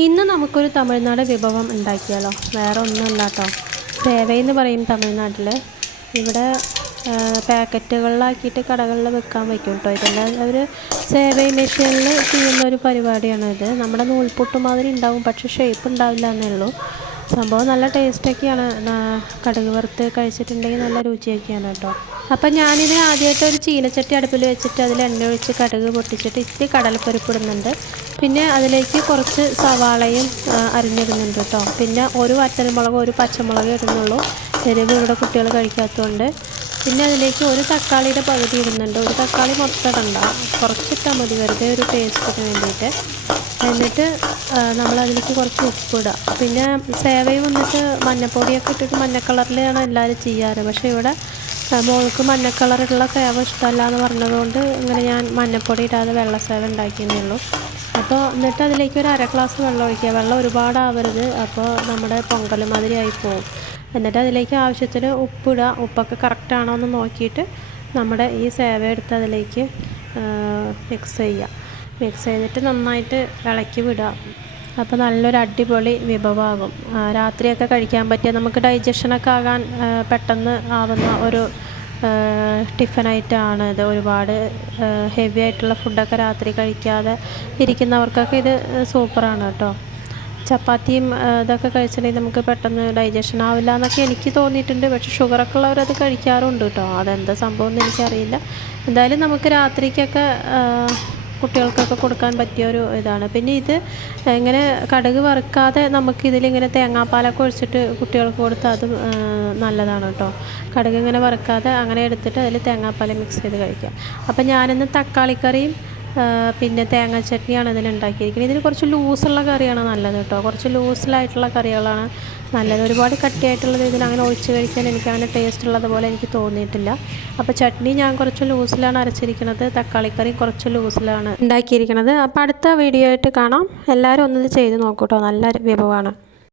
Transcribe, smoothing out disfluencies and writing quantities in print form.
ഇന്ന് നമുക്കൊരു തമിഴ്നാട് വിഭവം ഉണ്ടാക്കിയാലോ. വേറെ ഒന്നുമല്ല കേട്ടോ, സേവയെന്ന് പറയും തമിഴ്നാട്ടിൽ. ഇവിടെ പാക്കറ്റുകളിലാക്കിയിട്ട് കടകളിൽ വെക്കാൻ വയ്ക്കും കേട്ടോ. ഇതെല്ലാം അവർ സേവൈ മെഷീനിൽ ചെയ്യുന്ന ഒരു പരിപാടിയാണിത്. നമ്മുടെ നൂൽപുട്ട് മാതിരി ഉണ്ടാവും, പക്ഷേ ഷേപ്പ് ഉണ്ടാവില്ല എന്നേ ഉള്ളൂ. സംഭവം നല്ല ടേസ്റ്റൊക്കെയാണ്. കടുക് വറുത്ത് കഴിച്ചിട്ടുണ്ടെങ്കിൽ നല്ല രുചിയൊക്കെയാണ് കേട്ടോ. അപ്പം ഞാനിത് ആദ്യമായിട്ട് ഒരു ചീനച്ചട്ടി അടുപ്പിൽ വെച്ചിട്ട് അതിൽ എണ്ണ ഒഴിച്ച് കടുക് പൊട്ടിച്ചിട്ട് ഇത്തിരി കടലപ്പരിപ്പ് ഇടുന്നുണ്ട്. പിന്നെ അതിലേക്ക് കുറച്ച് സവാളയും അരിഞ്ഞിടുന്നുണ്ട് കേട്ടോ. പിന്നെ ഒരു വറ്റൽമുളക് ഒരു പച്ചമുളക് ഇടുന്നുള്ളൂ, എരിവ് ഇവിടെ കുട്ടികൾ കഴിക്കാത്തതുകൊണ്ട്. പിന്നെ അതിലേക്ക് ഒരു തക്കാളിയുടെ പകുതി ഇടുന്നുണ്ട്. ഒരു തക്കാളി മൊത്തം ഇടണ്ട, കുറച്ചിട്ടാൽ മതി, വെറുതെ ഒരു ടേസ്റ്റിന് വേണ്ടിയിട്ട്. എന്നിട്ട് നമ്മളതിലേക്ക് കുറച്ച് ഉപ്പിടുക. പിന്നെ സേവയിൽ വന്നിട്ട് മഞ്ഞൾപ്പൊടിയൊക്കെ ഇട്ടിട്ട് മഞ്ഞ കളറിലാണ് എല്ലാവരും ചെയ്യാറ്. പക്ഷേ ഇവിടെ മോൾക്ക് മഞ്ഞ കളറുള്ള സേവ ഇഷ്ടമല്ല എന്ന് പറഞ്ഞതുകൊണ്ട് ഇങ്ങനെ ഞാൻ മഞ്ഞൾപ്പൊടി ഇടാതെ വെള്ള സേവ ഉണ്ടാക്കിയതേ ഉള്ളൂ. അപ്പോൾ എന്നിട്ട് അതിലേക്ക് ഒരു അര ഗ്ലാസ് വെള്ളം ഒഴിക്കുക. വെള്ളം ഒരുപാടാവരുത്, അപ്പോൾ നമ്മുടെ പൊങ്കൽ മാതിരി ആയി പോകും. എന്നിട്ട് അതിലേക്ക് ആവശ്യത്തിന് ഉപ്പിടുക. ഉപ്പൊക്കെ കറക്റ്റാണോ എന്ന് നോക്കിയിട്ട് നമ്മുടെ ഈ സേവ എടുത്ത് അതിലേക്ക് മിക്സ് ചെയ്യുക. മിക്സ് ചെയ്തിട്ട് നന്നായിട്ട് ഇളക്കി വിടുക. അപ്പോൾ നല്ലൊരു അടിപൊളി വിഭവമാകും. രാത്രിയൊക്കെ കഴിക്കാൻ പറ്റിയ, നമുക്ക് ഡൈജഷനൊക്കെ ആകാൻ പെട്ടെന്ന് ആവുന്ന ഒരു ടിഫനായിട്ടാണ് ഇത്. ഒരുപാട് ഹെവി ആയിട്ടുള്ള ഫുഡൊക്കെ രാത്രി കഴിക്കാതെ ഇരിക്കുന്നവർക്കൊക്കെ ഇത് സൂപ്പറാണ് കേട്ടോ. ചപ്പാത്തിയും ഇതൊക്കെ കഴിച്ചിട്ടുണ്ടെങ്കിൽ നമുക്ക് പെട്ടെന്ന് ഡൈജഷൻ ആവില്ല എന്നൊക്കെ എനിക്ക് തോന്നിയിട്ടുണ്ട്. പക്ഷേ ഷുഗറൊക്കെ ഉള്ളവരത് കഴിക്കാറുണ്ട് കേട്ടോ. അതെന്താ സംഭവം എന്ന് എനിക്കറിയില്ല. എന്തായാലും നമുക്ക് രാത്രിക്കൊക്കെ കുട്ടികൾക്കൊക്കെ കൊടുക്കാൻ പറ്റിയ ഒരു ഇതാണ്. പിന്നെ ഇത് ഇങ്ങനെ കടുക് വറുക്കാതെ നമുക്കിതിലിങ്ങനെ തേങ്ങാപ്പാലൊക്കെ ഒഴിച്ചിട്ട് കുട്ടികൾക്ക് കൊടുത്താൽ അതും നല്ലതാണ് കേട്ടോ. കടുക് ഇങ്ങനെ വറുക്കാതെ അങ്ങനെ എടുത്തിട്ട് അതിൽ തേങ്ങാപ്പാൽ മിക്സ് ചെയ്ത് കഴിക്കാം. അപ്പം ഞാനിന്ന് തക്കാളിക്കറിയും പിന്നെ തേങ്ങാ ചട്നിയാണ് ഇതിൽ ഉണ്ടാക്കിയിരിക്കുന്നത്. ഇതിന് കുറച്ച് ലൂസുള്ള കറിയാണ് നല്ലത് കേട്ടോ. കുറച്ച് ലൂസിലായിട്ടുള്ള കറികളാണ് നല്ലത്. ഒരുപാട് കട്ടിയായിട്ടുള്ളത് ഇതിൽ അങ്ങനെ ഒഴിച്ച് കഴിക്കാൻ എനിക്കങ്ങനെ ടേസ്റ്റ് ഉള്ളതുപോലെ എനിക്ക് തോന്നിയിട്ടില്ല. അപ്പോൾ ചട്നി ഞാൻ കുറച്ച് ലൂസിലാണ് അരച്ചിരിക്കുന്നത്, തക്കാളിക്കറി കുറച്ച് ലൂസിലാണ് ഉണ്ടാക്കിയിരിക്കുന്നത്. അപ്പോൾ അടുത്ത വീഡിയോ ആയിട്ട് കാണാം. എല്ലാവരും ഒന്നത് ചെയ്ത് നോക്കൂ കേട്ടോ, നല്ല വിഭവമാണ്.